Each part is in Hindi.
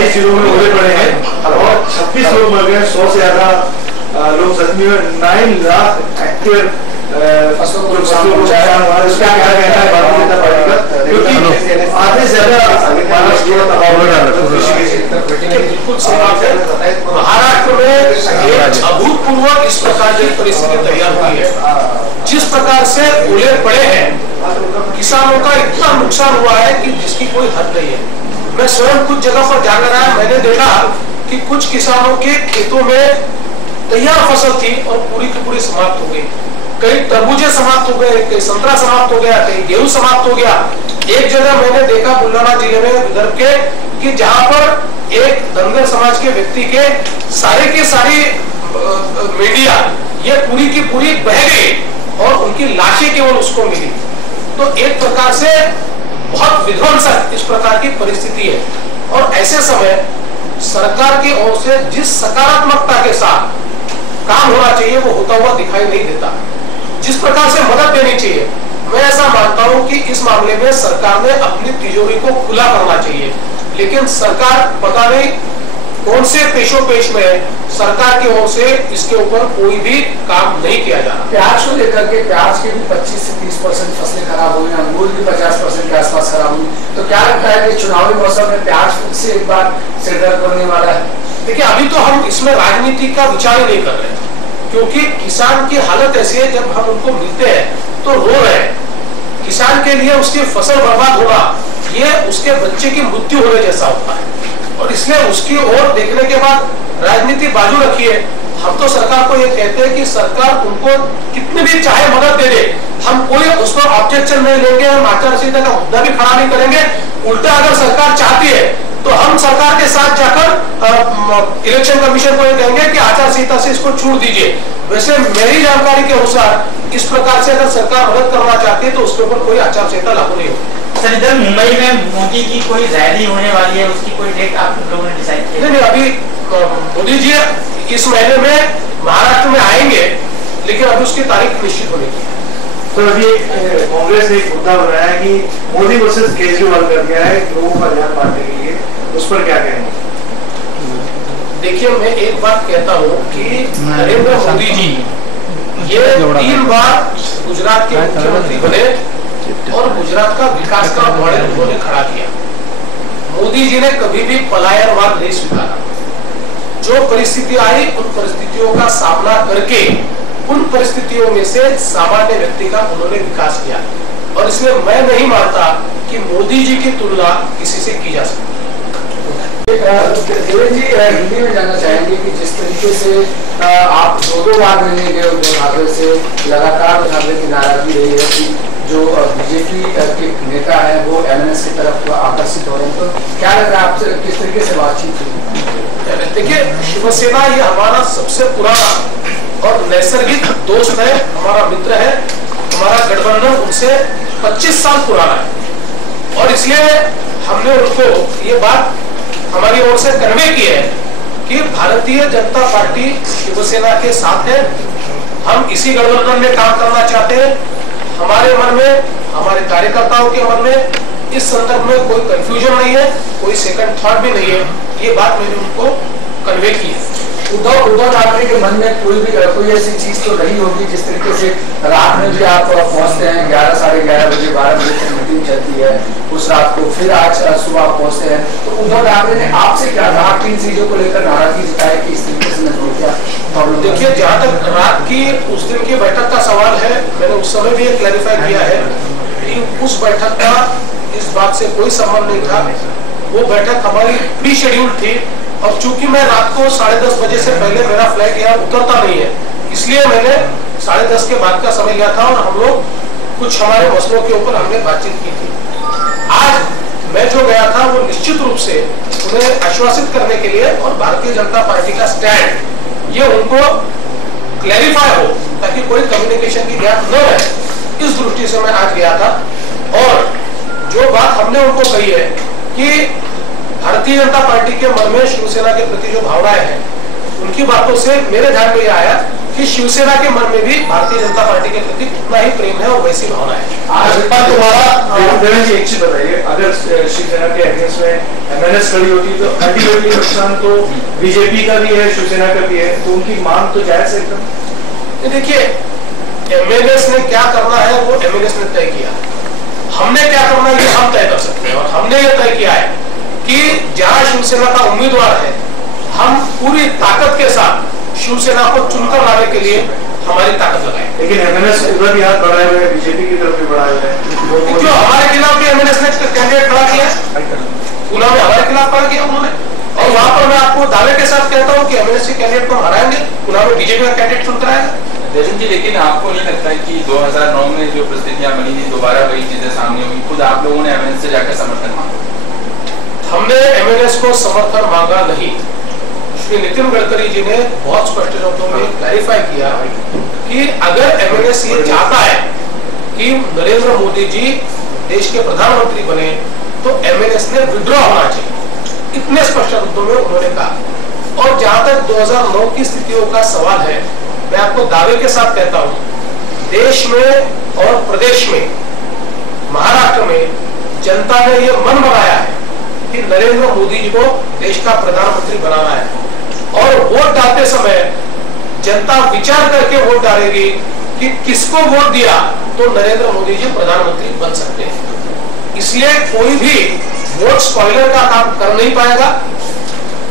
28 जिलों में ओले पड़े हैं और 26 लोग मर गए, 100 से ज्यादा लोग जख्मी हुए, 9 लाख हेक्टेयर फसलों को नुकसान हुआ। उसका क्या कहना है भारतीय जनता पार्टी का, क्योंकि आधे से ज्यादा बिल्कुल सही बात है। महाराष्ट्र में अभूतपूर्व इस प्रकार की परिस्थिति तैयार हुई है, जिस प्रकार से ओले पड़े हैं, किसानों का इतना नुकसान हुआ है कि जिसकी कोई हद नहीं है। मैं स्वयं कुछ जगह पर जाकर आया, मैंने देखा कि कुछ किसानों के खेतों में तैयार फसल थी और पूरी की पूरी समाप्त हो गई। कई तरबूजे समाप्त हो गए, कई संतरा समाप्त हो गया, कई गेहूं समाप्त हो गया। एक जगह मैंने देखा बुलढाणा जिले में विदर्भ के कि जहां पर एक धनगर समाज के व्यक्ति के सारी मीडिया ये पूरी की पूरी बह गई और उनकी लाशें केवल उसको मिली। तो एक प्रकार से बहुत विध्वंसक इस प्रकार की परिस्थिति है और ऐसे समय सरकार की ओर से जिस सकारात्मकता के साथ काम होना चाहिए वो होता हुआ दिखाई नहीं देता। जिस प्रकार से मदद देनी चाहिए, मैं ऐसा मानता हूं कि इस मामले में सरकार ने अपनी तिजोरी को खुला करना चाहिए, लेकिन सरकार पता नहीं कौन से पेशोपेश में सरकार की ओर से इसके ऊपर कोई भी काम नहीं किया जा रहा। प्याज को लेकर के प्याज के भी 25 से 30% फसलें खराब हुई, अंगूर की 50% के आसपास खराब हुई, तो क्या लगता है कि चुनावी मौसम में प्याज फिर से एक बार सिरदर्द करने वाला है? देखिए, अभी तो हम इसमें राजनीति का विचार ही नहीं कर रहे, क्योंकि किसान की हालत ऐसी है, जब हम उनको मिलते हैं तो रो रहे हैं। किसान के लिए उसकी फसल बर्बाद होना ये उसके बच्चे की मृत्यु होने जैसा होता है और इसलिए उसकी ओर देखने के बाद राजनीति बाजू रखिए। हम तो सरकार को ये कहते हैं कि सरकार उनको कितनी भी चाहे मदद दे दे, हम कोई उसको ऑब्जेक्शन नहीं लेंगे, हम आचार संहिता का मुद्दा भी खड़ा नहीं करेंगे। उल्टा अगर सरकार चाहती है तो हम सरकार के साथ जाकर इलेक्शन कमीशन को ये कहेंगे कि आचार संहिता से इसको छूट दीजिए। वैसे मेरी जानकारी के अनुसार इस प्रकार से अगर सरकार मदद करना चाहती है तो उसके ऊपर कोई आचार संहिता लागू नहीं होगी। सर, इधर मुंबई में मोदी की कोई रैली होने वाली है, उसकी कोई डेट आप लोगों ने डिसाइड की? नहीं, अभी मोदी जी इस महीने में महाराष्ट्र में आएंगे, लेकिन अभी उसकी तारीख निश्चित होने की। तो अभी कांग्रेस ने एक मुद्दा बनाया है कि मोदी वर्सेस केजरीवाल कर दिया है लोगों का ध्यान बांटने के लिए, उस पर क्या कहेंगे? देखिए, मैं एक बात कहता हूँ कि नरेंद्र मोदी जी ये 3 बार गुजरात के मुख्यमंत्री बने और गुजरात का विकास का मॉडल उन्होंने खड़ा किया। मोदी जी ने कभी भी पलायनवाद नहीं स्वीकारा। जो परिस्थिति आई उन परिस्थितियों का सामना करके उन परिस्थितियों में से सामान्य व्यक्ति का उन्होंने विकास किया और इसलिए मैं नहीं मानता कि मोदी जी की तुलना किसी से की जा सकती। देवेंद्र जी, हिंदी में जानना चाहेंगे कि जिस तरीके से आप 2 बार मिलने गए उद्धव ठाकरे से, लगातार ठाकरे की नाराजगी रही है कि जो बीजेपी के नेता है वो एमएनएस की तरफ आकर्षित हो रहे हैं, तो क्या लग रहा है आपसे किस तरीके से बातचीत हुई? देखिए, शिवसेना ये हमारा सबसे पुराना और नैसर्गिक दोस्त है, हमारा मित्र है। हमारा गठबंधन उनसे 25 साल पुराना है और इसलिए हमने उनको ये बात हमारी ओर से कन्वे की है कि भारतीय जनता पार्टी शिवसेना के साथ है। हम इसी गठबंधन में काम करना चाहते हैं। हमारे मन में, हमारे कार्यकर्ताओं के मन में इस संदर्भ में कोई कंफ्यूजन नहीं है, कोई सेकंड थॉट भी नहीं है। ये बात मैंने उनको कन्वे की है। उद्धव ठाकरे के मन में कोई ऐसी चीज तो नहीं होगी, जिस तरीके से रात में भी आप पहुंचते हैं 11 साढ़े 11 बजे 12 बजे तक मीटिंग चलती है, उस रात को फिर आज सुबह पहुंचते हैं, तो उद्धव ठाकरे ने आपसे क्या कहा, किन चीजों को लेकर नाराजगी जताई कि इस तरीके से नहीं? देखिए, जहाँ तक रात की उस दिन की बैठक का सवाल है, मैंने उस समय भी क्लैरिफाई किया है कि उस बैठक का इस बात से कोई संबंध नहीं था। वो बैठक हमारी प्री शेड्यूल थी और चूंकि मैं रात को 10:30 बजे से पहले मेरा फ्लाइट यहाँ उतरता नहीं है, इसलिए मैंने 10:30 के बाद का समय लिया था और हम लोग कुछ हमारे मसलों के ऊपर हमने बातचीत की थी। आज मैं जो गया था वो निश्चित रूप से उन्हें आश्वासित करने के लिए और भारतीय जनता पार्टी का स्टैंड ये उनको क्लैरिफाई हो ताकि कोई कम्युनिकेशन की गैप न रहे, इस दृष्टि से मैं आज गया था। और जो बात हमने उनको कही है कि भारतीय जनता पार्टी के मन में शिवसेना के प्रति जो भावनाएं हैं, उनकी बातों से मेरे ध्यान में यह आया कि कि शिवसेना के मन में भी भारतीय जनता पार्टी के प्रति उतना ही प्रेम है और वैसी भावना है। आज तुम्हारा देवेंद्र जी एक चीज बताइए, अगर शिवसेना के अगेंस्ट में एमएनएस खड़ी होती तो अल्टीमेटली नुकसान तो बीजेपी का भी है, शिवसेना का भी है, तो उनकी मांग तो जायज है एकदम। देखिए, एमएनएस ने क्या करना है वो एमएनएस ने तय किया, हमने क्या करना है ये हम तय कर सकते हैं। और हमने ये तय किया है कि जहां शिवसेना का उम्मीदवार है, हम पूरी ताकत के साथ शिवसेना को चुनकर लाने के लिए हमारी ताकत लगाए। लेकिन एमएनएस उधर भी हाथ बढ़ाए हुए हैं, बीजेपी की तरफ भी बढ़ाए हुए हैं। क्यों हमारे खिलाफ भी एमएनएस ने कैंडिडेट खड़ा किया, पुणे में हमारे खिलाफ खड़ा किया उन्होंने, और वहां पर मैं आपको दावे के साथ कहता हूँ कि एमएनएस के कैंडिडेट को हराएंगे, पुणे में बीजेपी का कैंडिडेट चुनकर आएगा। देवेंद्र जी, लेकिन आपको नहीं लगता है कि 2009 में जो परिस्थितियां बनी थी दोबारा वही चीजें सामने हुई? खुद आप लोगों ने एमएनएस से जाकर समर्थन मांगा। हमने एमएनएस को समर्थन मांगा नहीं। श्री नितिन गडकरी जी ने बहुत स्पष्ट शब्दों में क्लैरिफाई किया कि अगर एमएनएस ये चाहता है कि नरेंद्र मोदी जी देश के प्रधानमंत्री बने तो एमएनएस ने विड्रॉ होना चाहिए, इतने स्पष्ट शब्दों में उन्होंने कहा। और जहां तक 2009 की स्थितियों का सवाल है, मैं आपको दावे के साथ कहता हूं, देश में और प्रदेश में, महाराष्ट्र में जनता ने यह मन बनाया है कि नरेंद्र मोदी जी को देश का प्रधानमंत्री बनाना है, और वोट डालते समय जनता विचार करके वोट डालेगी कि किसको वोट दिया तो नरेंद्र मोदी जी प्रधानमंत्री बन सकते हैं। इसलिए कोई भी वोट स्पॉइलर का काम कर नहीं पाएगा।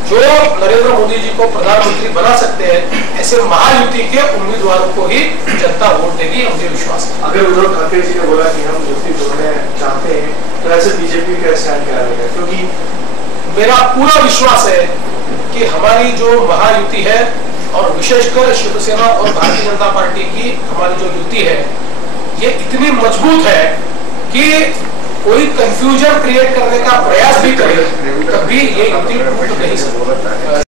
जो नरेंद्र मोदी जी को प्रधानमंत्री बना सकते हैं, ऐसे महायुति के उम्मीदवारों को ही जनता वोट देगी, मुझे विश्वास है। अगर उद्धव ठाकरे जी ने बोला कि हम युति जोड़ना चाहते हैं, तो ऐसे बीजेपी का स्टैंड क्या रहेगा? क्योंकि मेरा पूरा विश्वास है कि हमारी जो महायुति है, और विशेषकर शिवसेना और भारतीय जनता पार्टी की हमारी जो युति है, ये इतनी मजबूत है कि कोई कंफ्यूजन क्रिएट करने का प्रयास भी करे, तब भी ये युति टूट नहीं सकती।